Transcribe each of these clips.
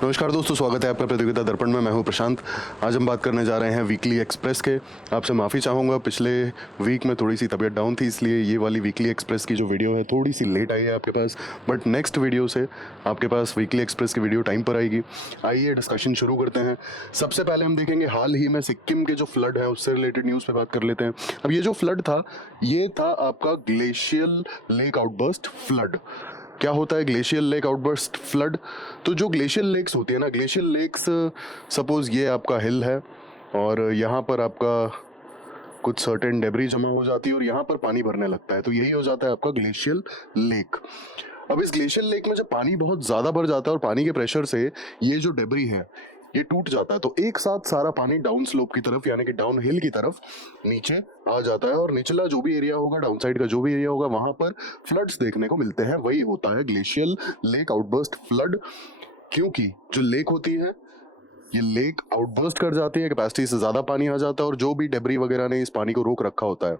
नमस्कार दोस्तों, स्वागत है आपका प्रतियोगिता दर्पण में। मैं हूं प्रशांत। आज हम बात करने जा रहे हैं वीकली एक्सप्रेस के। आपसे माफ़ी चाहूँगा, पिछले वीक में थोड़ी सी तबीयत डाउन थी, इसलिए ये वाली वीकली एक्सप्रेस की जो वीडियो है थोड़ी सी लेट आई है आपके पास। बट नेक्स्ट वीडियो से आपके पास वीकली एक्सप्रेस की वीडियो टाइम पर आएगी। आइए डिस्कशन शुरू करते हैं। सबसे पहले हम देखेंगे हाल ही में सिक्किम के जो फ्लड है उससे रिलेटेड न्यूज़ पे बात कर लेते हैं। अब ये जो फ्लड था, ये था आपका ग्लेशियल लेक आउटबर्स्ट फ्लड। क्या होता है ग्लेशियल लेक आउटबर्स्ट फ्लड? तो जो ग्लेशियल लेक्स होती है ना, ग्लेशियल लेक्स, सपोज ये आपका हिल है और यहाँ पर आपका कुछ सर्टेन डेब्री जमा हो जाती है और यहाँ पर पानी भरने लगता है, तो यही हो जाता है आपका ग्लेशियल लेक। अब इस ग्लेशियल लेक में जब पानी बहुत ज़्यादा भर जाता है और पानी के प्रेशर से ये जो डेब्री है ये टूट जाता है, तो एक साथ सारा पानी डाउन स्लोप की तरफ यानी कि डाउन हिल की तरफ नीचे आ जाता है और निचला जो भी एरिया होगा, डाउन साइड का जो भी एरिया होगा, वहां पर फ्लड्स देखने को मिलते हैं। वही होता है ग्लेशियल लेक आउटबर्स्ट फ्लड, क्योंकि जो लेक होती है ये लेक आउटबर्स्ट कर जाती है, कैपेसिटी से ज्यादा पानी आ जाता है और जो भी डेब्री वगैरह ने इस पानी को रोक रखा होता है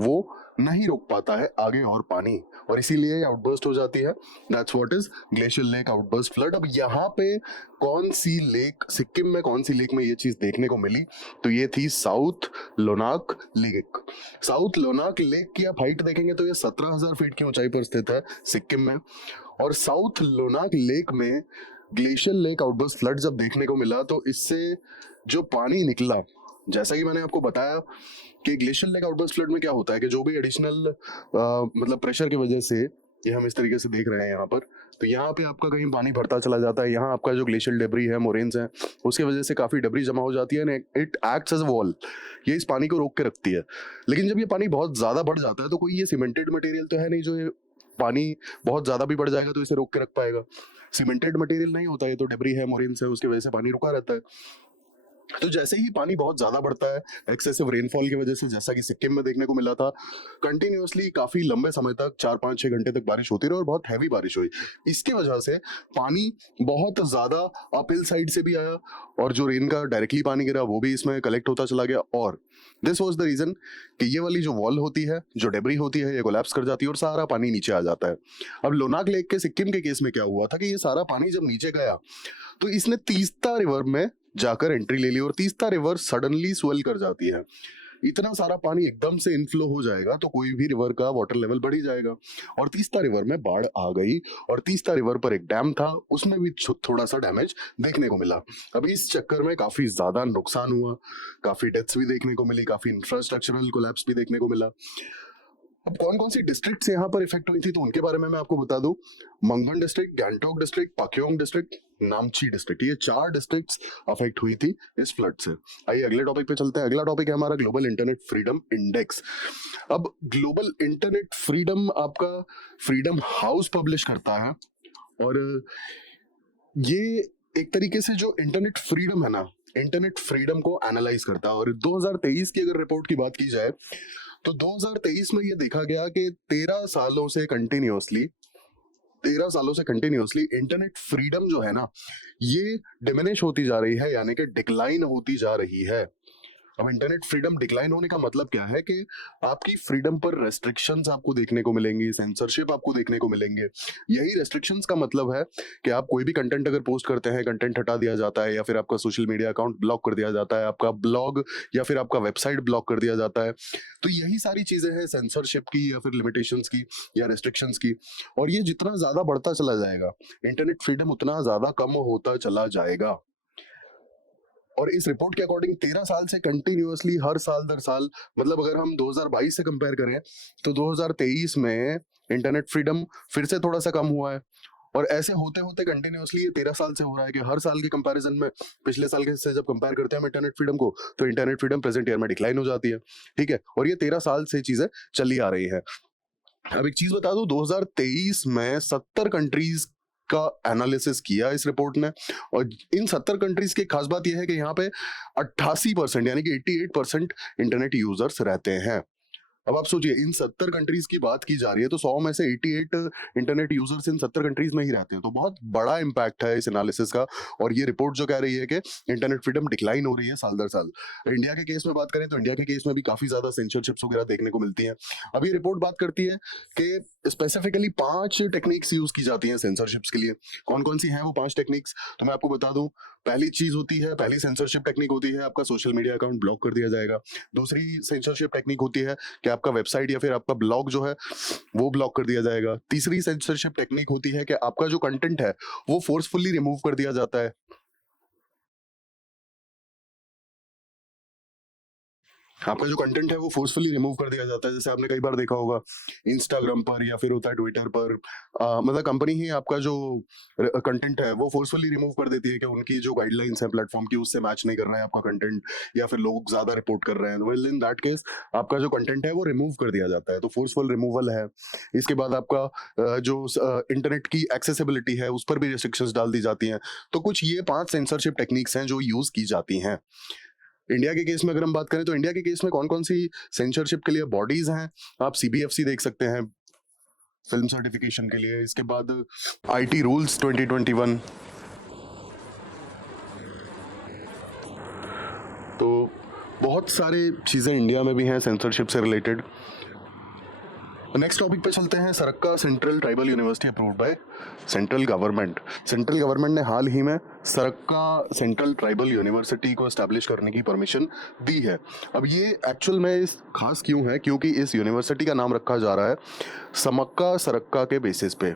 वो नहीं रोक पाता है आगे और पानी, और इसीलिए आउटबर्स्ट हो जाती है। That's what is glacial lake outburst flood. अब यहाँ पे कौन सी लेक, सिक्किम में कौन सी लेक में ये चीज देखने को मिली? तो ये थी south Lhonak lake. South Lhonak lake की आप हाइट देखेंगे तो ये 17,000 फीट की ऊंचाई पर स्थित है सिक्किम में। और साउथ लोनाक लेक में ग्लेशियल लेक आउटबर्स्ट फ्लड जब देखने को मिला तो इससे जो पानी निकला, जैसा कि मैंने आपको बताया कि ग्लेशियल लेक आउटबर्स्ट फ्लड में क्या होता है कि जो भी एडिशनल मतलब प्रेशर की वजह से, ये हम इस तरीके से देख रहे हैं यहाँ पर, तो यहाँ पे आपका कहीं पानी भरता चला जाता है। यहाँ आपका जो ग्लेशियल डेब्री है, मोरेन्स है, उसकी वजह से काफी डेब्री जमा हो जाती है, इट एक्ट्स एज वॉल। ये इस पानी को रोक के रखती है। लेकिन जब ये पानी बहुत ज्यादा बढ़ जाता है तो कोई ये सीमेंटेड मटेरियल तो है नहीं जो ये पानी बहुत ज्यादा भी बढ़ जाएगा तो इसे रोक के रख पाएगा। सीमेंटेड मटेरियल नहीं होता, ये तो डेब्री है, मोरेन्स है, उसकी वजह से पानी रुका रहता है। तो जैसे ही पानी बहुत ज्यादा बढ़ता है एक्सेसिव रेनफॉल की वजह से, जैसा कि सिक्किम में देखने को मिला था, कंटिन्यूअसली काफी लंबे समय तक 4-5-6 घंटे तक बारिश होती रही और बहुत हैवी बारिश हुई। इसके वजह से पानी बहुत ज्यादा अपहिल साइड से भी आया और जो रेन का डायरेक्टली पानी गिरा वो भी इसमें कलेक्ट होता चला गया। और दिस वॉज द रीजन कि ये वाली जो वॉल होती है, जो डेब्री होती है, ये कोलैप्स कर जाती है और सारा पानी नीचे आ जाता है। अब लोनाक लेक के सिक्किम के केस में क्या हुआ था कि ये सारा पानी जब नीचे गया तो इसने तीस्ता रिवर में जाकर एंट्री ले ली और तीस्ता रिवर सडनली स्वेल कर जाती है। इतना सारा पानी एकदम से इनफ्लो हो जाएगा तो कोई भी रिवर का वाटर लेवल बढ़ ही जाएगा। और तीस्ता रिवर में बाढ़ आ गई और तीस्ता रिवर पर एक डैम था, उसमें भी थोड़ा सा डैमेज देखने को मिला। अब इस चक्कर में काफी ज्यादा नुकसान हुआ, काफी डेथ्स भी देखने को मिली, काफी इंफ्रास्ट्रक्चरल कोलैप्स भी देखने को मिला। अब कौन कौन सी डिस्ट्रिक्ट्स यहाँ पर इफेक्ट हुई थी तो उनके बारे में मैं आपको बता दूं। Mangan district, Gangtok district, Pakyong district, Namchi district, ये 4 डिस्ट्रिक्ट्स अफेक्ट हुई थी इस फ्लड से। आइए अगले टॉपिक पे चलते हैं। अगला टॉपिक है हमारा ग्लोबल इंटरनेट फ्रीडम इंडेक्स। अब ग्लोबल इंटरनेट फ्रीडम आपका फ्रीडम हाउस पब्लिश करता है और ये एक तरीके से जो इंटरनेट फ्रीडम है ना, इंटरनेट फ्रीडम को एनालाइज करता है। और 2023 की अगर रिपोर्ट की बात की जाए तो 2023 में ये देखा गया कि 13 सालों से कंटिन्यूअसली इंटरनेट फ्रीडम जो है ना, ये डिमिनिश होती जा रही है, यानी कि डिक्लाइन होती जा रही है। अब इंटरनेट फ्रीडम डिक्लाइन होने का मतलब क्या है कि आपकी फ्रीडम पर रेस्ट्रिक्शंस आपको देखने को मिलेंगी, सेंसरशिप आपको देखने को मिलेंगे। यही रेस्ट्रिक्शंस का मतलब है कि आप कोई भी कंटेंट अगर पोस्ट करते हैं, कंटेंट हटा दिया जाता है या फिर आपका सोशल मीडिया अकाउंट ब्लॉक कर दिया जाता है, आपका ब्लॉग या फिर आपका वेबसाइट ब्लॉक कर दिया जाता है। तो यही सारी चीजें हैं सेंसरशिप की या फिर लिमिटेशंस की या रेस्ट्रिक्शंस की। और ये जितना ज्यादा बढ़ता चला जाएगा, इंटरनेट फ्रीडम उतना ज्यादा कम होता चला जाएगा। और इस रिपोर्ट के अकॉर्डिंग 13 साल से कंटिन्यूअसली हर साल दर साल, मतलब अगर हम 2022 से कंपेयर करें तो 2023 में इंटरनेट फ्रीडम फिर से थोड़ा सा कम हुआ है। और ऐसे होते होते कंटिन्यूअसली ये 13 साल से हो रहा है कि हर साल के कंपैरिजन में पिछले साल के से जब कंपेयर करते हैं हम इंटरनेट फ्रीडम को, तो इंटरनेट फ्रीडम प्रेजेंट ईयर में डिक्लाइन हो जाती है। ठीक है, और ये 13 साल से चीजें चली आ रही है। अब एक चीज बता दूं, 2023 में 70 कंट्रीज का एनालिसिस किया इस रिपोर्ट ने, और इन 70 कंट्रीज की खास बात यह है कि यहाँ पे 88% यानी कि 88% इंटरनेट यूजर्स रहते हैं। अब आप सोचिए इन 70 कंट्रीज की बात की जा रही है तो 100 में से 88 इंटरनेट यूजर्स इन 70 कंट्रीज में ही रहते हैं, तो बहुत बड़ा इम्पैक्ट है इस एनालिसिस का। और ये रिपोर्ट जो कह रही है कि इंटरनेट फ्रीडम डिक्लाइन हो रही है साल दर साल। इंडिया के केस में बात करें तो इंडिया के केस में भी काफी ज्यादा सेंसरशिप्स वगैरह देखने को मिलती हैं। अब ये रिपोर्ट बात करती है कि स्पेसिफिकली 5 टेक्निक्स यूज की जाती हैं सेंसरशिप्स के लिए। कौन कौन सी हैं वो 5 टेक्निक्स, तो मैं आपको बता दूं। पहली चीज होती है, पहली सेंसरशिप टेक्निक होती है आपका सोशल मीडिया अकाउंट ब्लॉक कर दिया जाएगा। दूसरी सेंसरशिप टेक्निक होती है कि आपका वेबसाइट या फिर आपका ब्लॉग जो है वो ब्लॉक कर दिया जाएगा। तीसरी सेंसरशिप टेक्निक होती है कि आपका जो कंटेंट है वो फोर्सफुली रिमूव कर दिया जाता है। आपका जो कंटेंट है वो फोर्सफुली रिमूव कर दिया जाता है। जैसे आपने कई बार देखा होगा इंस्टाग्राम पर या फिर होता है ट्विटर पर, मतलब कंपनी ही आपका जो कंटेंट है वो फोर्सफुली रिमूव कर देती है कि उनकी जो गाइडलाइंस है प्लेटफॉर्म की उससे मैच नहीं कर रहा है आपका कंटेंट, या फिर लोग ज्यादा रिपोर्ट कर रहे हैं। वेल इन दैट केस आपका जो कंटेंट है वो रिमूव कर दिया जाता है, तो फोर्सफुल रिमूवल है। इसके बाद आपका जो इंटरनेट की एक्सेसिबिलिटी है उस पर भी रिस्ट्रिक्शंस डाल दी जाती हैं। तो कुछ ये 5 सेंसरशिप टेक्निक्स हैं जो यूज की जाती हैं। इंडिया के केस में अगर हम बात करें तो इंडिया के केस में कौन कौन सी सेंसरशिप के लिए बॉडीज हैं, आप सीबीएफसी देख सकते हैं फिल्म सर्टिफिकेशन के लिए। इसके बाद आईटी रूल्स 2021, तो बहुत सारे चीज़ें इंडिया में भी हैं सेंसरशिप से रिलेटेड। नेक्स्ट टॉपिक पे चलते हैं। सरक्का central tribal university approved by central government. Central government ने हाल ही में सरक्का सेंट्रल ट्राइबल यूनिवर्सिटी को एस्टैब्लिश करने की परमिशन दी है। अब ये एक्चुअल में इस खास क्यों है, क्योंकि इस यूनिवर्सिटी का नाम रखा जा रहा है समक्का सरक्का के बेसिस पे।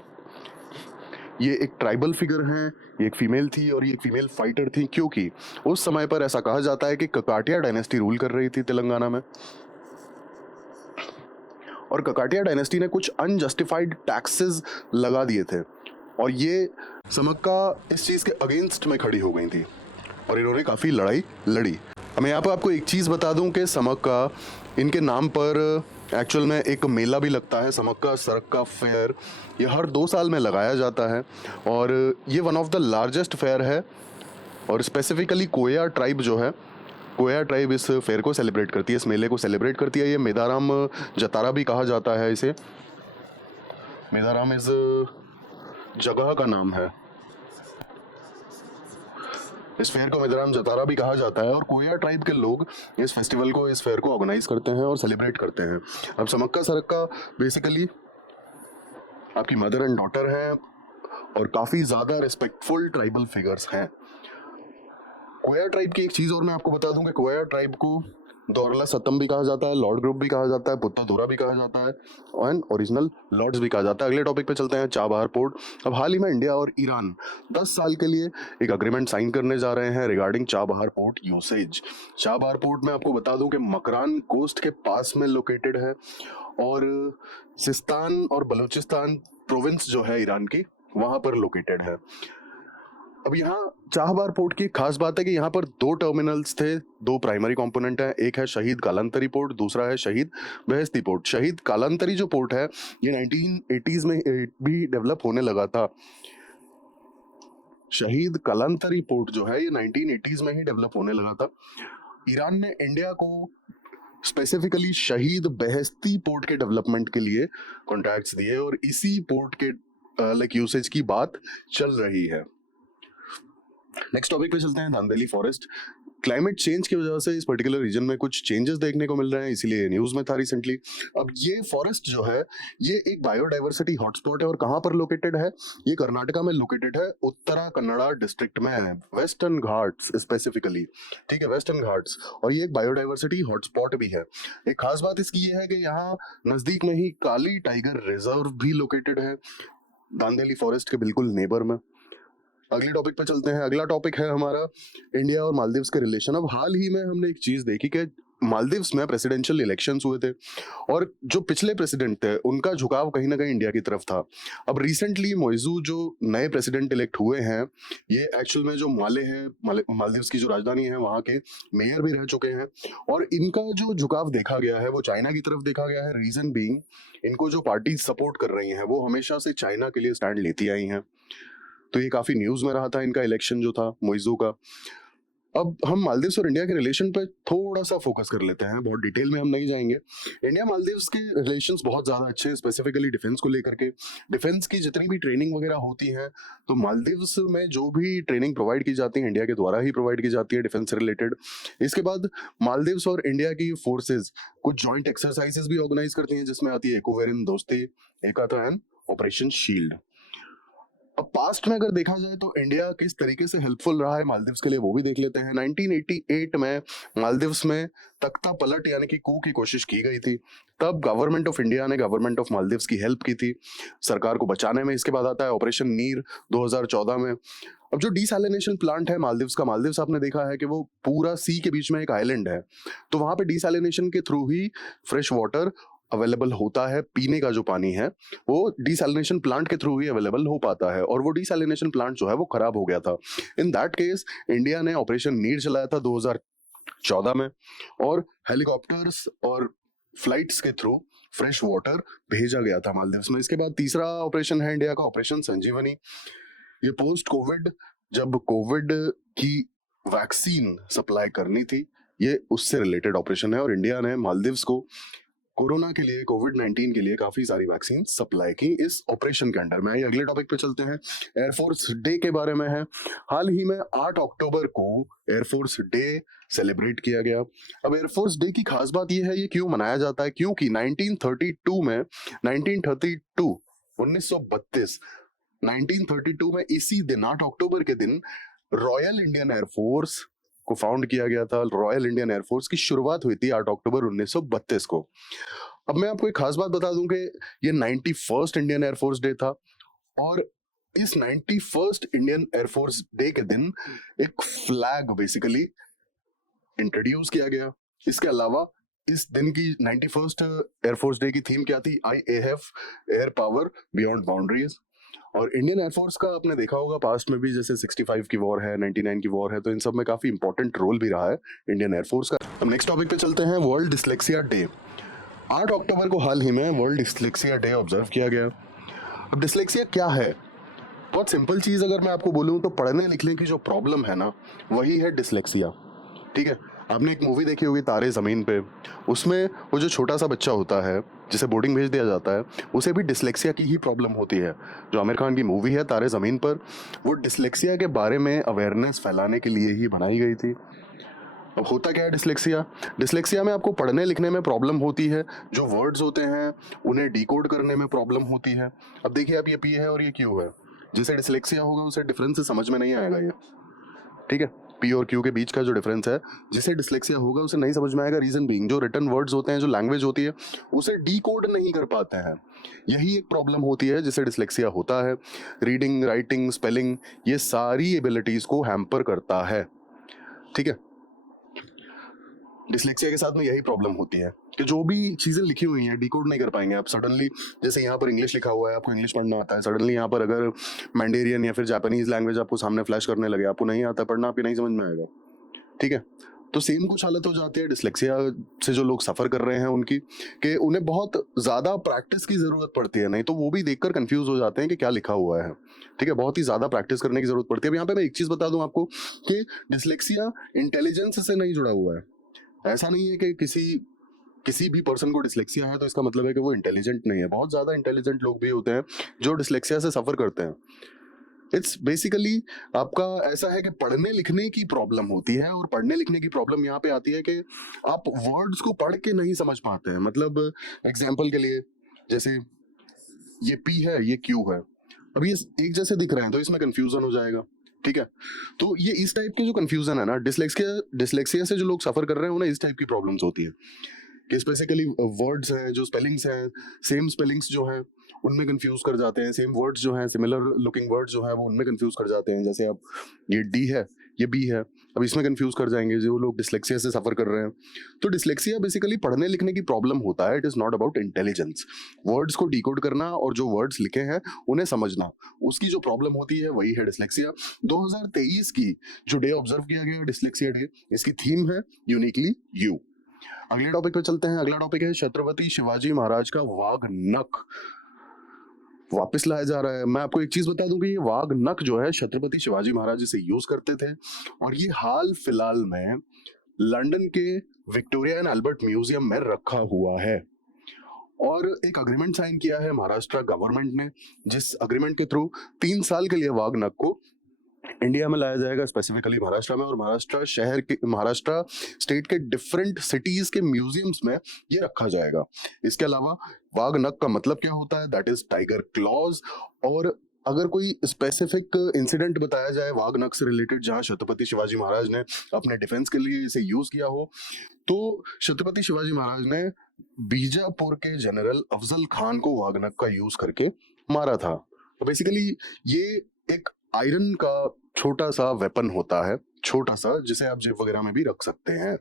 ये एक ट्राइबल फिगर हैं, ये एक फीमेल थी और ये एक फीमेल फाइटर थी, क्योंकि उस समय पर ऐसा कहा जाता है कि ककाटिया डायनेस्टी रूल कर रही थी तेलंगाना में, और ककाटिया डायनेस्टी ने कुछ अनजस्टिफाइड टैक्सेस लगा दिए थे, और ये समक्का इस चीज़ के अगेंस्ट में खड़ी हो गई थी और इन्होंने काफ़ी लड़ाई लड़ी। मैं यहाँ पर आपको एक चीज़ बता दूं कि समक्का, इनके नाम पर एक्चुअल में एक मेला भी लगता है, समक्का सरक्का फेयर। ये हर 2 साल में लगाया जाता है और ये one of the largest fair है। और स्पेसिफिकली कोया ट्राइब जो है, कोया ट्राइब इस फेयर को सेलिब्रेट करती है, इस मेले को सेलिब्रेट करती है। ये मेदाराम जतारा भी कहा जाता है इसे। मेदाराम इस जगह का नाम है। इस फेयर को मेदाराम जतारा भी कहा जाता है और कोया ट्राइब के लोग इस फेस्टिवल को, इस फेयर को ऑर्गेनाइज करते हैं और सेलिब्रेट करते हैं। अब समक्का सरक्का बेसिकली आपकी मदर एंड डॉटर है और काफ़ी ज़्यादा रिस्पेक्टफुल ट्राइबल फिगर्स हैं। कोया ट्राइब की एक चीज़ और मैं आपको बता दूं कि कोया ट्राइब को दौरला सतम भी कहा जाता है, लॉर्ड ग्रुप भी कहा जाता है, पुत्ता दोरा भी कहा जाता है और ओरिजिनल लॉर्ड्स भी कहा जाता है। अगले टॉपिक पे चलते हैं, चाबहार पोर्ट। अब हाल ही में इंडिया और ईरान 10 साल के लिए एक अग्रीमेंट साइन करने जा रहे हैं regarding Chabahar port usage. Chabahar port में आपको बता दूं कि मकरान कोस्ट के पास में लोकेटेड है और सिस्तान और बलूचिस्तान प्रोविंस जो है ईरान की वहां पर लोकेटेड है। अब यहाँ चाबहार पोर्ट की खास बात है कि यहाँ पर 2 टर्मिनल्स थे, 2 प्राइमरी कंपोनेंट हैं। एक है शहीद कालांतरी पोर्ट, दूसरा है शहीद बेहस्ती पोर्ट। शहीद कालांतरी जो पोर्ट है ये 1980s में भी डेवलप होने लगा था। शहीद कालांतरी पोर्ट जो है ये 1980s में ही डेवलप होने लगा था। ईरान ने इंडिया को स्पेसिफिकली शहीद बेहस्ती पोर्ट के डेवलपमेंट के लिए कॉन्ट्रैक्ट्स दिए और इसी पोर्ट के लाइक यूसेज की बात चल रही है। नेक्स्ट टॉपिक पे चलते हैं, धांधली फॉरेस्ट। क्लाइमेट चेंज की वजह से इस पर्टिकुलर रीजन में कुछ चेंजेस देखने को मिल रहे हैं, इसीलिए न्यूज में था रिसेंटली। अब ये फॉरेस्ट जो है ये एक बायोडाइवर्सिटी हॉटस्पॉट है और कहाँ पर लोकेटेड है, ये कर्नाटका में लोकेटेड है, उत्तरा कन्नड़ा डिस्ट्रिक्ट में है, वेस्टर्न घाट्स स्पेसिफिकली, ठीक है, वेस्टर्न घाट्स। और ये एक बायोडाइवर्सिटी हॉटस्पॉट भी है। एक खास बात इसकी ये है कि यहाँ नजदीक में ही काली टाइगर रिजर्व भी लोकेटेड है, दांदेली फॉरेस्ट के बिल्कुल नेबर में। अगले टॉपिक पे चलते हैं। अगला टॉपिक है हमारा इंडिया और मालदीव्स के रिलेशन। अब हाल ही में हमने एक चीज देखी कि मालदीव्स में प्रेसिडेंशियल इलेक्शंस हुए थे और जो पिछले प्रेसिडेंट थे उनका झुकाव कहीं ना कहीं इंडिया की तरफ था। अब रिसेंटली मोइजू जो नए प्रेसिडेंट इलेक्ट हुए हैं ये एक्चुअल में जो माले हैं, मालदीव्स की जो राजधानी है वहाँ के मेयर भी रह चुके हैं और इनका जो झुकाव देखा गया है वो चाइना की तरफ देखा गया है। रीजन बीइंग इनको जो पार्टी सपोर्ट कर रही हैं वो हमेशा से चाइना के लिए स्टैंड लेती आई हैं, तो ये काफी न्यूज में रहा था इनका इलेक्शन जो था मोइजू का। अब हम मालदीव्स और इंडिया के रिलेशन पे थोड़ा सा फोकस कर लेते हैं, बहुत डिटेल में हम नहीं जाएंगे। इंडिया मालदीव्स के रिलेशंस बहुत ज़्यादा अच्छे हैं, स्पेसिफिकली डिफेंस को लेकर के। डिफेंस की जितनी भी ट्रेनिंग वगैरह होती है, तो मालदीव्स में जो भी ट्रेनिंग प्रोवाइड की जाती है इंडिया के द्वारा ही प्रोवाइड की जाती है डिफेंस से रिलेटेड। इसके बाद मालदीव्स और इंडिया की फोर्सेज कुछ जॉइंट एक्सरसाइजेस भी ऑर्गेनाइज करती हैं, जिसमें आती है एक्वेरियन दोस्ती, एक आता है ऑपरेशन शील्ड। अब पास्ट में अगर देखा जाए तो इंडिया किस तरीके से हेल्पफुल रहा है मालदीव्स के लिए, वो भी देख लेते हैं। 1988 में मालदीव्स में तख्ता पलट यानी कि कू की कोशिश की गई थी। तब गवर्नमेंट ऑफ इंडिया ने गवर्नमेंट ऑफ मालदीव्स की हेल्प की थी सरकार को बचाने में। इसके बाद आता है ऑपरेशन नीर 2014 में। अब जो डीसैलिनेशन प्लांट है मालदीव्स का, मालदीव्स आपने देखा है कि वो पूरा सी के बीच में एक आइलैंड है, तो वहां पे डीसैलिनेशन के थ्रू ही फ्रेश वाटर अवेलेबल होता है। पीने का जो पानी है वो डीसैलिनेशन प्लांट के थ्रू ही अवेलेबल हो पाता है, और वो डीसैलिनेशन प्लांट जो है वो खराब हो गया था। इन दैट केस इंडिया ने ऑपरेशन नीर चलाया था 2014 में, और हेलीकॉप्टर्स और फ्लाइट्स के थ्रू फ्रेश वाटर भेजा गया था मालदीव्स में। इसके बाद तीसरा ऑपरेशन है इंडिया का, ऑपरेशन संजीवनी। ये पोस्ट कोविड, जब कोविड की वैक्सीन सप्लाई करनी थी, ये उससे रिलेटेड ऑपरेशन है, और इंडिया ने मालदीव्स को कोरोना के लिए, कोविड-19 के लिए काफी सारी वैक्सीन सप्लाई की इस ऑपरेशन के अंडर में। ये अगले टॉपिक पे चलते हैं, एयरफोर्स डे के बारे में है। हाल ही में 8 अक्टूबर को एयरफोर्स डे सेलिब्रेट किया गया। अब एयरफोर्स डे की खास बात यह है, ये क्यों मनाया जाता है, क्योंकि 1932 में इसी दिन 8 अक्टूबर के दिन रॉयल इंडियन एयरफोर्स को फाउंड किया गया था। रॉयल इंडियन एयरफोर्स की शुरुआत हुई थी 8 अक्टूबर 1932 को। अब मैं आपको एक खास बात बता दूं कि ये 91st इंडियन एयरफोर्स डे था, और इस 91st इंडियन एयरफोर्स डे के दिन एक फ्लैग बेसिकली इंट्रोड्यूस किया गया। इसके अलावा इस दिन की 91st एयरफोर्स डे की थीम क्या थी? IAF, air power beyond boundaries. और इंडियन एयरफोर्स का आपने देखा होगा पास्ट में भी, जैसे 65 की वॉर है, 99 की वॉर है, तो इन सब में काफी इंपॉर्टेंट रोल भी रहा है इंडियन एयरफोर्स का। अब नेक्स्ट टॉपिक पे चलते हैं, वर्ल्ड डिस्लेक्सिया डे। 8 अक्टूबर को हाल ही में वर्ल्ड डिस्लेक्सिया डे ऑब्जर्व किया गया। अब डिस्लेक्सिया क्या है? बहुत सिंपल चीज अगर मैं आपको बोलूं तो पढ़ने लिखने की जो प्रॉब्लम है ना, वही है डिस्लेक्सिया। ठीक है, आपने एक मूवी देखी होगी तारे ज़मीन पे, उसमें वो जो छोटा सा बच्चा होता है जिसे बोर्डिंग भेज दिया जाता है, उसे भी डिस्लेक्सिया की ही प्रॉब्लम होती है। जो आमिर खान की मूवी है तारे ज़मीन पर, वो डिस्लेक्सिया के बारे में अवेयरनेस फैलाने के लिए ही बनाई गई थी। अब होता क्या है डिस्लेक्सिया? डिस्लेक्सिया में आपको पढ़ने लिखने में प्रॉब्लम होती है, जो वर्ड्स होते हैं उन्हें डिकोड करने में प्रॉब्लम होती है। अब देखिए, आप ये पी है और ये क्यू है, जिसे डिस्लेक्सिया होगा उसे डिफरेंस समझ में नहीं आएगा ये। ठीक है, पी और क्यू के बीच का जो डिफरेंस है, जिसे डिस्लेक्सिया होगा उसे नहीं समझ में आएगा। रीजन बीइंग, जो रिटन वर्ड्स होते हैं, जो लैंग्वेज होती है, उसे डीकोड नहीं कर पाते हैं। यही एक प्रॉब्लम होती है जिसे डिस्लेक्सिया होता है। रीडिंग, राइटिंग, स्पेलिंग, ये सारी एबिलिटीज को हैम्पर करता है। ठीक है, डिस्लेक्सिया के साथ में यही प्रॉब्लम होती है कि जो भी चीजें लिखी हुई हैं डिकोड नहीं कर पाएंगे आप। सडनली, जैसे यहाँ पर इंग्लिश लिखा हुआ है, आपको इंग्लिश पढ़ना आता है, सडनली यहाँ पर अगर मैंडेरियन या फिर जापानीज लैंग्वेज आपको सामने फ्लैश करने लगे, आपको नहीं आता पढ़ना, आपको नहीं समझ में आएगा। ठीक है, तो सेम कुछ हालत हो जाती है डिस्लेक्सिया से जो लोग सफर कर रहे हैं उनकी, कि उन्हें बहुत ज्यादा प्रैक्टिस की जरूरत पड़ती है, नहीं तो वो भी देखकर कंफ्यूज हो जाते हैं कि क्या लिखा हुआ है। ठीक है, बहुत ही ज्यादा प्रैक्टिस करने की जरूरत पड़ती है। अब यहाँ पे मैं एक चीज बता दूं आपको कि डिस्लेक्सिया इंटेलिजेंस से नहीं जुड़ा हुआ है। ऐसा नहीं है कि किसी भी पर्सन को डिस्लेक्सिया है तो इसका मतलब है कि वो इंटेलिजेंट नहीं है। बहुत ज्यादा इंटेलिजेंट लोग भी होते हैं जो डिस्लेक्सिया से सफर करते हैं। इट्स बेसिकली आपका ऐसा है कि पढ़ने लिखने की प्रॉब्लम होती है, और पढ़ने लिखने की प्रॉब्लम यहाँ पे आती है कि आप वर्ड्स को पढ़ के नहीं समझ पाते हैं। मतलब एग्जाम्पल के लिए, जैसे ये पी है, ये क्यू है, अब ये एक जैसे दिख रहे हैं तो इसमें कंफ्यूजन हो जाएगा। ठीक है, तो ये इस टाइप के जो कंफ्यूजन है ना, डिस्लेक्सिया से जो लोग सफर कर रहे हैं उन्हें इस टाइप की प्रॉब्लम्स होती है कि स्पेसिकली वर्ड्स हैं, जो स्पेलिंग्स हैं, सेम स्पेलिंग्स जो हैं उनमें कंफ्यूज कर जाते हैं। सेम वर्ड्स जो हैं, सिमिलर लुकिंग वर्ड्स जो हैं, वो उनमें कंफ्यूज कर जाते हैं। जैसे अब ये डी है, ये बी है, अब इसमें कंफ्यूज कर जाएंगे जो लोग डिस्लेक्सिया से सफर कर रहे हैं। तो डिस्लेक्सिया बेसिकली पढ़ने लिखने की प्रॉब्लम होता है। It is not about intelligence. Words को डिकोड करना और जो वर्ड्स लिखे हैं उन्हें समझना, उसकी जो प्रॉब्लम होती है वही है डिस्लेक्सिया। 2023 की जो डे ऑब्जर्व किया गया डिस्लेक्सिया डे, इसकी थीम है यूनिकली यू। अगले टॉपिक पे चलते हैं। अगला टॉपिक है छत्रपति शिवाजी महाराज का वाघ नख। वापस लाया जा रहा है। मैं आपको एक चीज बता दूं कि ये वाघ नख जो है छत्रपति शिवाजी महाराज इसे यूज करते थे, और ये हाल फिलहाल में लंदन के विक्टोरिया एंड अल्बर्ट म्यूजियम में रखा हुआ है। और एक अग्रीमेंट साइन किया है महाराष्ट्र गवर्नमेंट ने, जिस अग्रीमेंट के थ्रू 3 साल के लिए वाघ नख को इंडिया में लाया जाएगा, स्पेसिफिकली महाराष्ट्र में, और महाराष्ट्र स्टेट के डिफरेंट सिटीज के म्यूजियम्स में ये रखा जाएगा। इसके अलावा वाघ नख का मतलब क्या होता है, दैट इज टाइगर क्लॉज। और अगर कोई स्पेसिफिक इंसिडेंट बताया जाए वाघ नख से रिलेटेड जहां छत्रपति शिवाजी महाराज ने अपने डिफेंस के लिए इसे यूज किया हो, तो छत्रपति शिवाजी महाराज ने बीजापुर के जनरल अफजल खान को वाघ नख का यूज करके मारा था। तो बेसिकली ये एक आयरन का छोटा सा वेपन होता है, छोटा सा, जिसे आप जेब वगैरह में भी रख सकते हैं।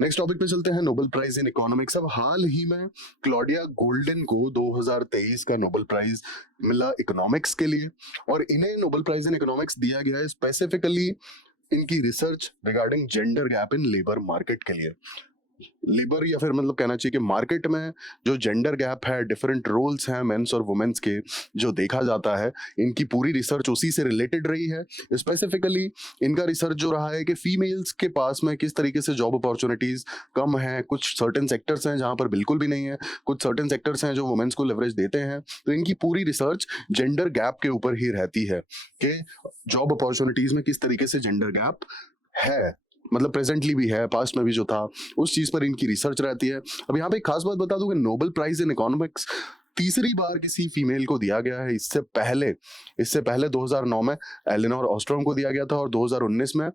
नेक्स्ट टॉपिक पे चलते हैं, नोबेल प्राइज इन इकोनॉमिक्स। अब हाल ही में क्लॉडिया गोल्डन को 2023 का नोबेल प्राइज मिला इकोनॉमिक्स के लिए, और इन्हें नोबेल प्राइज इन इकोनॉमिक्स दिया गया है स्पेसिफिकली इनकी research regarding gender gap in labour market के लिए। लेबर, या फिर मतलब कहना चाहिए कि मार्केट में जो जेंडर गैप है, डिफरेंट रोल्स हैं मेंस और वुमेन्स के, जो देखा जाता है, इनकी पूरी रिसर्च उसी से रिलेटेड रही है। स्पेसिफिकली इनका रिसर्च जो रहा है कि फीमेल्स के पास में किस तरीके से जॉब अपॉर्चुनिटीज कम है, कुछ सर्टेन सेक्टर्स हैं जहां पर बिल्कुल भी नहीं है, कुछ सर्टेन सेक्टर्स हैं जो वुमेन्स को लेवरेज देते हैं। तो इनकी पूरी रिसर्च जेंडर गैप के ऊपर ही रहती है कि जॉब अपॉर्चुनिटीज में किस तरीके से जेंडर गैप है, मतलब प्रेजेंटली भी है, पास्ट में भी जो था, उस चीज पर इनकी रिसर्च रहती है। अब यहाँ पे एक खास बात बता दूं कि नोबेल प्राइज इन इकोनॉमिक्स तीसरी बार किसी फीमेल को दिया गया है। इससे पहले 2009 में एलिनोर ऑस्ट्रोम को दिया गया था, और 2019 में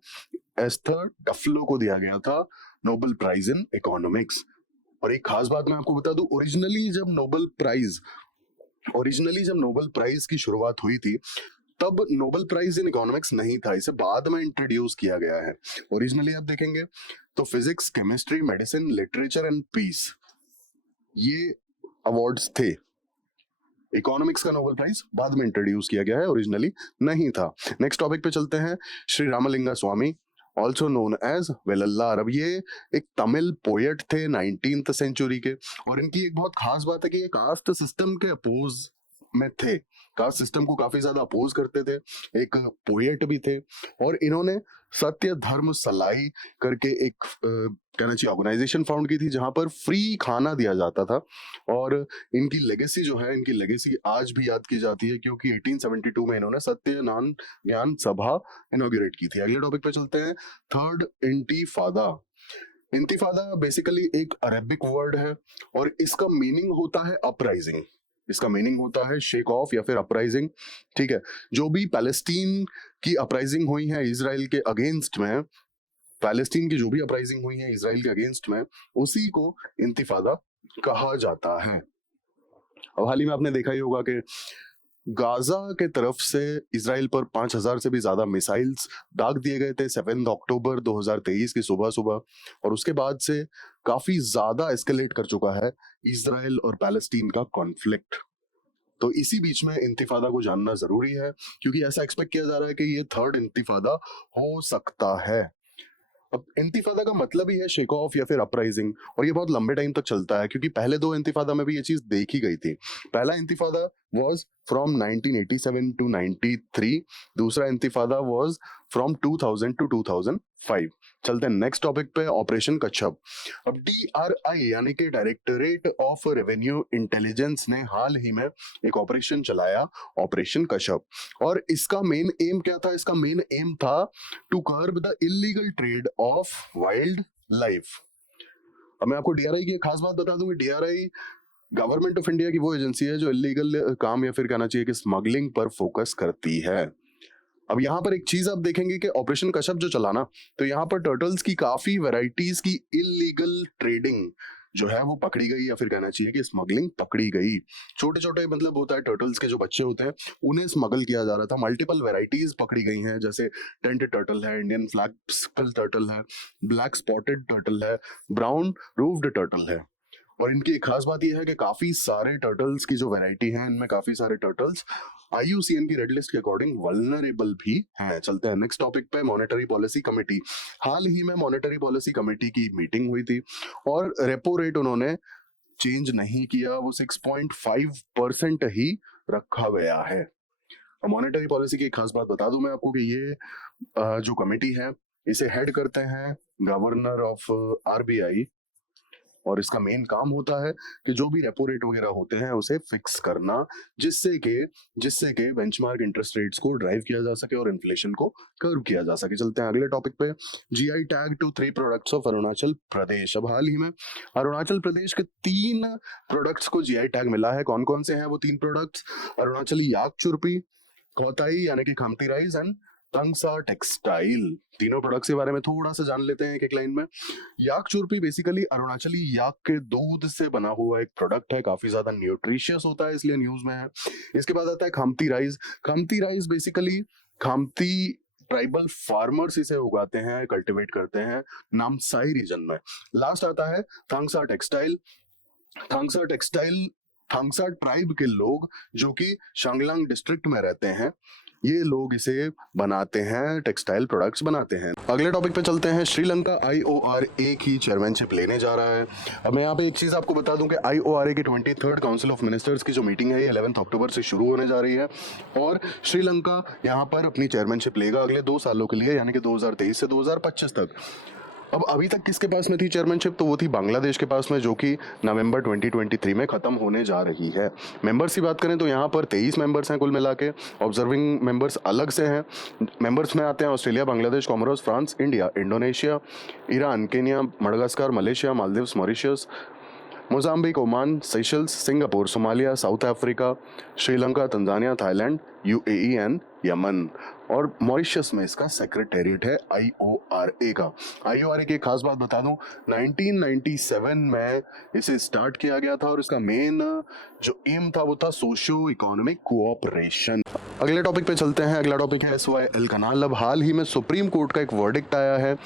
एस्थर डफलो को दिया गया था नोबेल प्राइज इन इकोनॉमिक्स। और एक खास बात मैं आपको बता दूं, ओरिजिनली जब नोबेल प्राइज की शुरुआत हुई थी, तब नोबेल प्राइज इन इकोनॉमिक्स नहीं था, इसे बाद में इंट्रोड्यूस किया गया है। ओरिजिनली आप देखेंगे तो physics, chemistry, medicine, literature and peace, ये अवार्ड्स थे। इकोनॉमिक्स का नोबेल प्राइज बाद में इंट्रोड्यूस किया गया है, ओरिजिनली नहीं था। नेक्स्ट टॉपिक पे चलते हैं, श्री रामलिंगा स्वामी, ऑल्सो नोन एज वेलल्लार। अब ये एक तमिल पोएट थे 19th सेंचुरी के, और इनकी एक बहुत खास बात है कि ये कास्ट सिस्टम के अपोज में थे, कास्ट सिस्टम को काफी ज्यादा अपोज करते थे, एक पोएट भी थे। और इन्होंने सत्य धर्म सलाई करके एक कहना चाहिए ऑर्गेनाइजेशन फाउंड की थी, जहां पर फ्री खाना दिया जाता था। और इनकी लेगेसी जो है, इनकी लेगेसी आज भी याद की जाती है, क्योंकि 1872 में इन्होंने सत्य ज्ञान सभा इनॉग्रेट की थी। अगले टॉपिक पे चलते हैं, थर्ड इंटीफादा। इंतिफादा बेसिकली एक अरेबिक वर्ड है, और इसका मीनिंग होता है अपराइजिंग। इसका मीनिंग होता है शेक ऑफ या फिर अपराइजिंग। ठीक है, जो भी पैलेस्टीन की अपराइजिंग हुई है इजराइल के अगेंस्ट में, पैलेस्टीन की जो भी अपराइजिंग हुई है इजराइल के अगेंस्ट में, उसी को इंतिफादा कहा जाता है। अब हाल ही में आपने देखा ही होगा कि गाजा के तरफ से इसराइल पर 5000 से भी ज्यादा मिसाइल्स दाग दिए गए थे 7 अक्टूबर 2023 की सुबह सुबह, और उसके बाद से काफी ज्यादा एस्केलेट कर चुका है इसराइल और पैलेस्टीन का कॉन्फ्लिक्ट। तो इसी बीच में इंतिफादा को जानना जरूरी है, क्योंकि ऐसा एक्सपेक्ट किया जा रहा है कि ये थर्ड इंतिफादा हो सकता है। अब इंतिफादा का मतलब ही है शेक ऑफ या फिर अपराइजिंग, और ये बहुत लंबे टाइम तक चलता है, क्योंकि पहले 2 इंतिफादा में भी ये चीज देखी गई थी। पहला इंतिफादा वाज फ्रॉम 1987 टू 93, दूसरा इंतिफादा वाज फ्रॉम 2000 टू 2005। चलते हैं नेक्स्ट टॉपिक पे, ऑपरेशन कच्छप। अब DRI यानी कि डायरेक्टरेट ऑफ रेवेन्यू इंटेलिजेंस ने हाल ही में एक ऑपरेशन चलाया, ऑपरेशन कच्छप। और इसका मेन एम क्या था? इसका मेन एम था to curb the illegal trade of wild life. अब मैं आपको DRI की एक खास बात बता दूंगी, DRI गवर्नमेंट ऑफ इंडिया की वो एजेंसी है जो इलीगल काम या फिर कहना चाहिए कि स्मगलिंग पर फोकस करती है। अब यहाँ पर एक चीज आप देखेंगे कि ऑपरेशन कश्यप जो चला ना, तो यहाँ पर टर्टल्स की काफी वैरायटीज की इलीगल ट्रेडिंग जो है वो पकड़ी गई, या फिर कहना चाहिए कि स्मगलिंग पकड़ी गई। छोटे छोटे मतलब होता है टर्टल्स के जो बच्चे होते हैं उन्हें स्मगल किया जा रहा था। मल्टीपल वैरायटीज पकड़ी गई हैं, जैसे टेंट टर्टल है, इंडियन फ्लैग स्कल टर्टल है, ब्लैक स्पॉटेड टर्टल है, ब्राउन रूफ्ड टर्टल है। और इनकी एक खास बात यह है कि काफी सारे टर्टल्स की जो वैरायटी है, इनमें काफी सारे टर्टल्स IUCN की रेड लिस्ट के अकॉर्डिंग वल्नरेबल भी हैं। चलते हैं नेक्स्ट टॉपिक पे, मॉनेटरी पॉलिसी कमेटी। हाल ही में मॉनेटरी पॉलिसी कमेटी की मीटिंग हुई थी, और रेपो रेट उन्होंने चेंज नहीं किया, वो 6.5% ही रखा गया है। मॉनेटरी पॉलिसी की एक खास बात बता दूं मैं आपको कि ये जो कमेटी है इसे हेड करते हैं गवर्नर ऑफ आरबीआई, और इसका मेन काम होता है कि जो भी रेपो रेट वगैरह होते हैं उसे फिक्स करना, जिससे के बेंचमार्क इंटरेस्ट रेट्स को ड्राइव किया जा सके और इन्फ्लेशन को कर्व किया जा सके। चलते हैं अगले टॉपिक पे। GI tag to 3 products of Arunachal Pradesh. अब हाल ही में अरुणाचल प्रदेश के 3 प्रोडक्ट्स को जीआई टैग मिला है। कौन कौन से हैं वो 3 प्रोडक्ट्स? अरुणाचली याक चुरपी, कोताई यानी कि Khamti rice and Tangsa textile. तीनों प्रोडक्ट्स के बारे में थोड़ा सा जान लेते हैं एक एक लाइन में। याक चुरपी बेसिकली अरुणाचली याक के दूध से बना हुआ एक प्रोडक्ट है, काफी ज्यादा न्यूट्रिशियस होता है इसलिए न्यूज में है। इसके बाद आता है Khamti rice. Khamti rice basically Khamti tribal farmers इसे उगाते हैं, कल्टीवेट करते हैं नामसाई रीजन में। लास्ट आता है थांगसा टेक्सटाइल। थांगसा टेक्सटाइल थांगसा ट्राइब के लोग जो कि शांगलांग डिस्ट्रिक्ट में रहते हैं, ये लोग इसे बनाते हैं, टेक्सटाइल प्रोडक्ट्स बनाते हैं। अगले टॉपिक पे चलते हैं। श्रीलंका IORA की चेयरमैनशिप लेने जा रहा है। अब मैं यहाँ पे एक चीज आपको बता दूं कि IORA की 23rd काउंसिल ऑफ मिनिस्टर्स की जो मीटिंग है ये 11 अक्टूबर से शुरू होने जा रही है, और श्रीलंका यहाँ पर अपनी चेयरमैनशिप लेगा अगले 2 सालों के लिए, यानी कि 2023 से 2025 तक। अब अभी तक किसके पास में थी चेयरमैनशिप? तो वो थी बांग्लादेश के पास में, जो कि नवंबर 2023 में खत्म होने जा रही है। मेंबर्स की बात करें तो यहाँ पर 23 मेंबर्स हैं कुल मिला के। ऑब्जर्विंग मेंबर्स अलग से हैं। मेंबर्स में आते हैं Australia, Bangladesh, Comoros, France, India, Indonesia, Iran, Kenya, Madagascar, Malaysia, Maldives, Mauritius, Mozambique, Oman, Seychelles, Singapore, Somalia, south Africa, Sri Lanka, Tanzania, Thailand, UAE and Yemen. और मॉरिशस में इसका सेक्रेटेरिएट है IORA का। IORA की एक खास बात बता दूं, 1997 में इसे स्टार्ट किया गया था और इसका मेन जो एम था वो था सोशियो इकोनॉमिक कोऑपरेशन। अगले टॉपिक पे चलते हैं। अगला टॉपिक है SYL कनाल। अब हाल ही में सुप्रीम कोर्ट का एक वर्डिक्ट आया है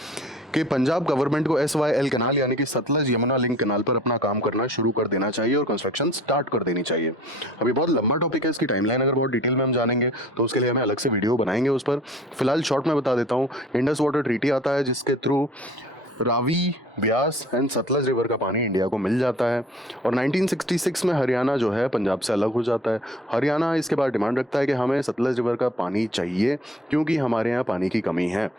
कि पंजाब गवर्नमेंट को SYL कनाल यानी कि सतलज यमुना लिंक कनाल पर अपना काम करना शुरू कर देना चाहिए और कंस्ट्रक्शन स्टार्ट कर देनी चाहिए। अभी बहुत लंबा टॉपिक है, इसकी टाइमलाइन अगर बहुत डिटेल में हम जानेंगे तो उसके लिए हमें अलग से वीडियो बनाएंगे उस पर। फिलहाल शॉर्ट में बता देता हूँ। इंडस वाटर ट्रीटी आता है जिसके through Ravi, Beas and Sutlej river का पानी इंडिया को मिल जाता है, और 1966 में हरियाणा जो है पंजाब से अलग हो जाता है। हरियाणा इसके बाद डिमांड रखता है कि हमें सतलज रिवर का पानी चाहिए क्योंकि हमारे यहाँ पानी की कमी है,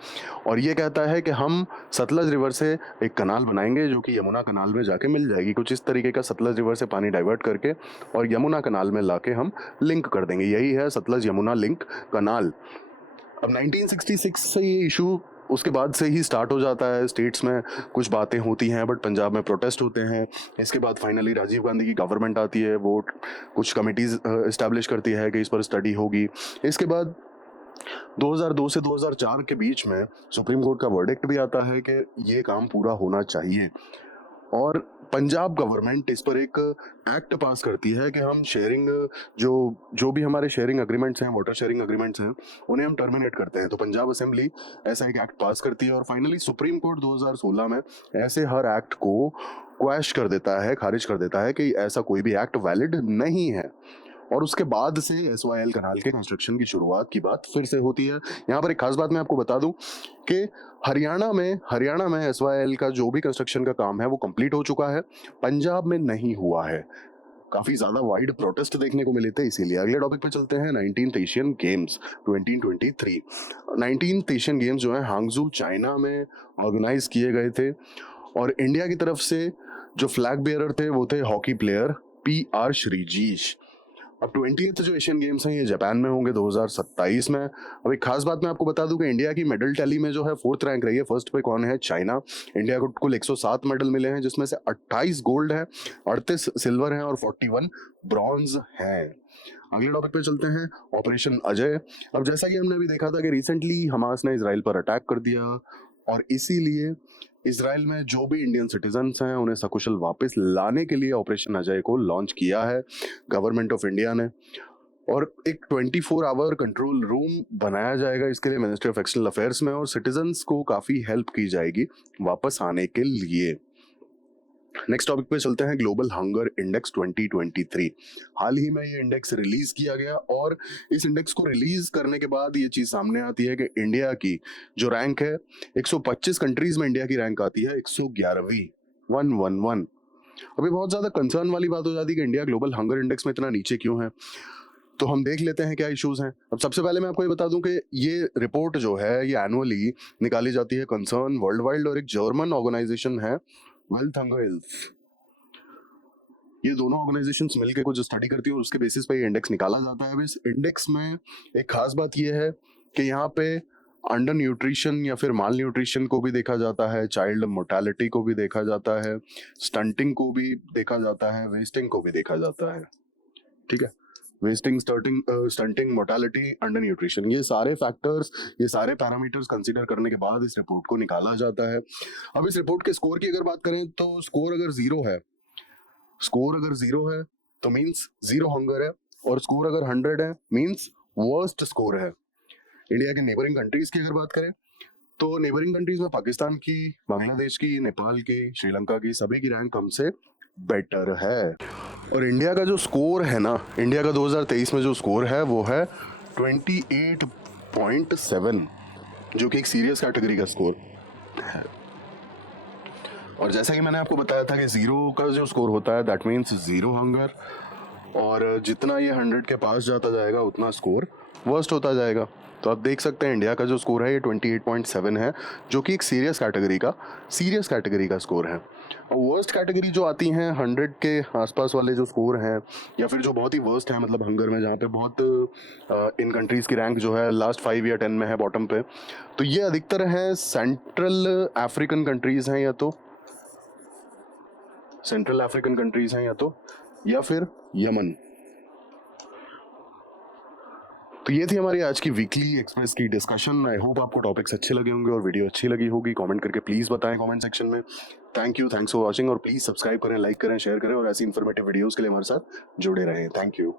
और ये कहता है कि हम सतलज रिवर से एक कनाल बनाएंगे जो कि यमुना कनाल में जाके मिल जाएगी। कुछ इस तरीके का सतलज रिवर से पानी डाइवर्ट करके और यमुना कनाल में लाके हम लिंक कर देंगे। यही है सतलज यमुना लिंक कनाल। अब 1966 से ये इशू उसके बाद से ही स्टार्ट हो जाता है। स्टेट्स में कुछ बातें होती हैं बट पंजाब में प्रोटेस्ट होते हैं। इसके बाद फाइनली राजीव गांधी की गवर्नमेंट आती है, वो कुछ कमिटीज इस्टेब्लिश करती है कि इस पर स्टडी होगी। इसके बाद 2002 से 2004 के बीच में सुप्रीम कोर्ट का वर्डिक्ट भी आता है कि ये काम पूरा होना चाहिए, और पंजाब गवर्नमेंट इस पर एक एक्ट पास करती है कि हम शेयरिंग जो भी हमारे शेयरिंग एग्रीमेंट्स हैं, वाटर शेयरिंग एग्रीमेंट्स हैं, उन्हें हम टर्मिनेट करते हैं। तो पंजाब असेंबली ऐसा एक एक्ट पास करती है और फाइनली सुप्रीम कोर्ट 2016 में ऐसे हर एक्ट को क्वैश कर देता है, खारिज कर देता है कि ऐसा कोई भी एक्ट वैलिड नहीं है। और उसके बाद से SYL कनाल के कंस्ट्रक्शन की शुरुआत की बात फिर से होती है। यहाँ पर एक खास बात मैं आपको बता दूं कि हरियाणा में SYL का जो भी कंस्ट्रक्शन का काम है वो कंप्लीट हो चुका है, पंजाब में नहीं हुआ है। काफी ज्यादा वाइड प्रोटेस्ट देखने को मिले थे इसीलिए। अगले टॉपिक पे चलते हैं। 19th Asian games 2023। 19th Asian games जो है हांगजू चाइना में ऑर्गेनाइज किए गए थे, और इंडिया की तरफ से जो फ्लैग बेयरर थे वो थे हॉकी प्लेयर PR श्रीजीश। अब 20th जो एशियन गेम्स हैं ये जापान में होंगे 2027 में। अब एक खास बात मैं आपको बता दूं कि इंडिया की मेडल टैली में जो है 4th रैंक रही है। फर्स्ट पे कौन है? चाइना। इंडिया को कुल 107 मेडल मिले हैं जिसमें से 28 गोल्ड है, 38 सिल्वर हैं और 41 ब्रॉन्ज हैं। अगले टॉपिक पे चलते हैं, ऑपरेशन अजय। अब जैसा कि हमने अभी देखा था कि रिसेंटली हमास ने इसराइल पर अटैक कर दिया, और इसीलिए इसराइल में जो भी इंडियन सिटीजन्स हैं उन्हें सकुशल वापस लाने के लिए ऑपरेशन अजय को लॉन्च किया है गवर्नमेंट ऑफ इंडिया ने, और एक 24 आवर कंट्रोल रूम बनाया जाएगा इसके लिए मिनिस्ट्री ऑफ एक्सटर्नल अफेयर्स में, और सिटीजन्स को काफ़ी हेल्प की जाएगी वापस आने के लिए। नेक्स्ट टॉपिक पे चलते हैं, ग्लोबल हंगर इंडेक्स 2023। हाल ही में ये इंडेक्स रिलीज किया गया, और इस इंडेक्स को रिलीज करने के बाद ये चीज सामने आती है कि इंडिया की जो रैंक है 125 कंट्रीज में इंडिया की रैंक आती है 111वीं 111। अभी बहुत ज्यादा कंसर्न वाली बात हो जाती है कि इंडिया ग्लोबल हंगर इंडेक्स में इतना नीचे क्यों है। तो हम देख लेते हैं क्या इश्यूज हैं। अब सबसे पहले मैं आपको ये बता दूं कि ये रिपोर्ट जो है ये एनुअली निकाली जाती है कंसर्न वर्ल्ड वाइड और एक जर्मन ऑर्गेनाइजेशन है वेल्थ हंगर हेल्थ। ये दोनों ऑर्गेनाइजेशंस मिलकर कुछ स्टडी करती है और उसके बेसिस पे ये इंडेक्स निकाला जाता है। अब इस इंडेक्स में एक खास बात ये है कि यहाँ पे अंडर न्यूट्रिशन या फिर माल न्यूट्रिशन को भी देखा जाता है, चाइल्ड मोर्टेलिटी को भी देखा जाता है, स्टंटिंग को भी देखा जाता है, वेस्टिंग को भी देखा जाता है। ठीक है, wasting, stunting, mortality, under nutrition, ये सारे फैक्टर्स, ये सारे पैरामीटर्स कंसीडर करने के बाद इस रिपोर्ट को निकाला जाता है। अब इस रिपोर्ट के स्कोर की अगर बात करें तो स्कोर अगर जीरो है तो मींस जीरो हंगर है, और स्कोर अगर 100 है मींस वर्स्ट स्कोर है। इंडिया के नेबरिंग कंट्रीज की अगर बात करें तो नेबरिंग कंट्रीज में पाकिस्तान की, बांग्लादेश की, नेपाल की, श्रीलंका की, सभी की रैंक हमसे बेटर है। और इंडिया का जो स्कोर है ना, इंडिया का 2023 में जो स्कोर है वो है 28.7, जो कि एक सीरियस कैटेगरी का स्कोर है। और जैसा कि मैंने आपको बताया था कि जीरो का जो स्कोर होता है दैट मीन्स जीरो हंगर, और जितना ये 100 के पास जाता जाएगा उतना स्कोर वर्स्ट होता जाएगा। तो आप देख सकते हैं इंडिया का जो स्कोर है ये 28.7 है, जो कि एक सीरियस कैटेगरी का स्कोर है। और वर्स्ट कैटेगरी जो आती हैं 100 के आसपास वाले जो स्कोर हैं, या फिर जो बहुत ही वर्स्ट है मतलब हंगर में, जहाँ पे बहुत इन कंट्रीज़ की रैंक जो है लास्ट 5 या 10 में है बॉटम पे, तो ये अधिकतर है सेंट्रल अफ्रीकन कंट्रीज़ हैं, या फिर यमन। तो ये थी हमारी आज की वीकली एक्सप्रेस की डिस्कशन। आई होप आपको टॉपिक्स अच्छे लगे होंगे और वीडियो अच्छी लगी होगी। कमेंट करके प्लीज़ बताएं कमेंट सेक्शन में। थैंक्स फॉर वॉचिंग, और प्लीज़ सब्सक्राइब करें, लाइक करें, शेयर करें, और ऐसी इन्फॉर्मेटिव वीडियोस के लिए हमारे साथ जुड़े रहें। Thank you.